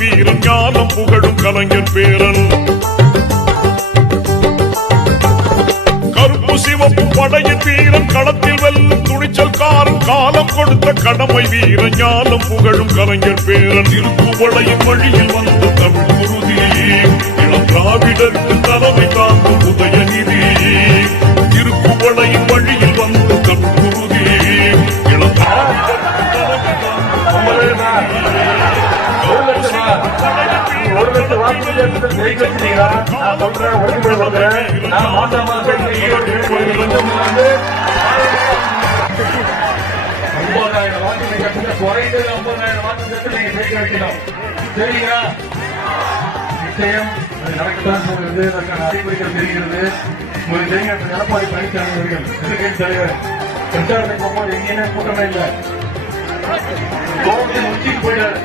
வீரன் ஞானம் புகழும் கலைஞர் பேரன். கருப்பு சிவப்பு படையின் வீரன் களத்தில் வெல்லும் துணிச்சல் காரன் காலம் கொடுத்த கடமை வீரன் ஞானம் புகழும் கலைஞர் பேரன். திருப்புவளையின் வழியில் வந்த தமிழ் குருதி இளம் திராவிடருக்கு தலைமை தாங்கும் உதயநிதி. திருப்புவளையின் வழியில் வந்த தமிழ் குருதி இளம் திராவிடருக்கு தலைமை தாங்கும் உதயநிதி. ஒரு லட்சம் வாக்குறுதி ஜெயிக்க வச்சுட்டீங்களா? நான் சொல்றேன், உடன்படி சொல்றேன். நான் மாசம் மாசம் ஈரோடு 50,000 வாக்குகளை கட்டுங்க. குறைந்தது 50,000 வாக்கு கட்டு நீங்க ஜெயிக்க வைக்கணும். சரிங்களா? நிச்சயம் அது நடக்கத்தான் போகிறது. அதற்கான அறிகுறிகள் தெரிகிறது. உங்களுக்கு தெரியும், எடப்பாடி பழனிசாமி அவர்கள் எதிர்கட்சி தலைவர் பிரச்சாரத்தை போகும்போது எங்கேயுமே கூட்டமே இல்லை. கோபத்தின் உச்சிக்கு போயிடாரு.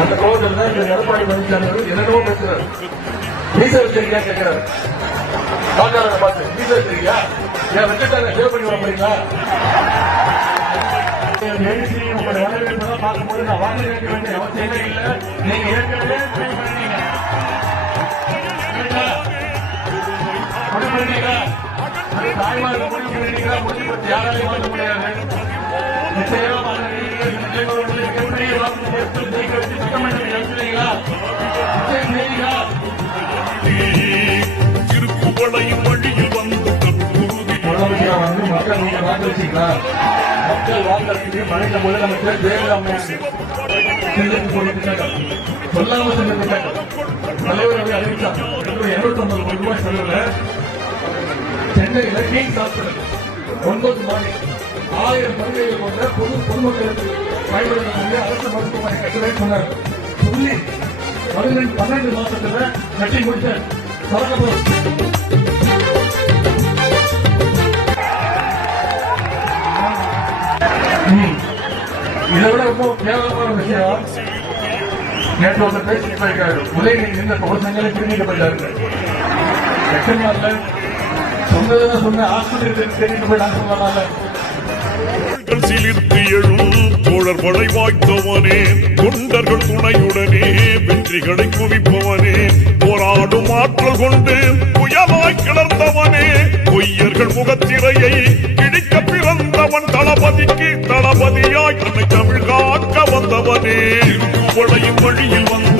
அந்த கோவில் தான் இந்த எடப்பாடி பழனிசாமி என்னென்னவோ பேசுறாரு. மீச வச்சிருக்கியா கேட்கிறாரு. வாக்காளரை பார்த்து மீச வச்சிருக்கியா? ஏன் வச்சுட்டாங்க சேவ் பண்ணி வர போறீங்களா? உங்களோட வரவேற்பெல்லாம் பார்க்கும்போது நான் வாங்க வேண்டிய அவசியமே இல்லை. நீங்க ஏற்கனவே முடிவு பண்ணீங்களா? தாய்மார்கள் முடிவு பண்ணீங்களா? முடிவு பண்ணி யாராலையும் வாங்க முடியாது. திருப்புவளையின் வழியில் வந்து மக்கள் நீங்க வாங்க வச்சீங்களா? மக்கள் வாங்கறதுக்கு மனித முதலமைச்சர் ஜெயலலிதா சொல்லாம செஞ்சிருக்காங்க. தலைவர் அறிவிச்சாங்க 250 கோடி ரூபாய் செலவுல சென்னையில கிங்ஸ் ஹாஸ்பிட்டல் 9 மாடி 1000 படுக்கைகள் கொண்ட பொதுமக்களுக்கு பயன்படுத்தக்கூடிய அரசு மருத்துவமனை கட்டுரை சொன்னார். சொல்லி 12 மாசத்துல கட்டி முடிச்ச இதை விட ரொம்ப கேவலமான விஷயம். நேற்று ஒருத்தர் பேசிட்டு போயிருக்காரு. உதயநிதி நின்ற கோஷங்களை பிரிஞ்சிட்டு போயிட்டாரு. செகண்ட் சொன்னதான் சொன்ன ஆஸ்பத்திரி தெரிவிட்டு போயிட்டாங்க சொன்னால சிலிர்த்து எழும் தோழர் படை வாய்த்தவனே, தொண்டர்கள் துணையுடனே வெற்றிகளை குவிப்பவனே, போராடும் ஆற்றல் கொண்டு புயலாய் கிளர்ந்தவனே, பொய்யர்கள் முகத்திரையை கிழிக்க பிறந்தவன், தளபதிக்கு தளபதியாய் தன்னை தமிழ் காக்க வந்தவனே, திருப்புவளையின் வழியில் வந்த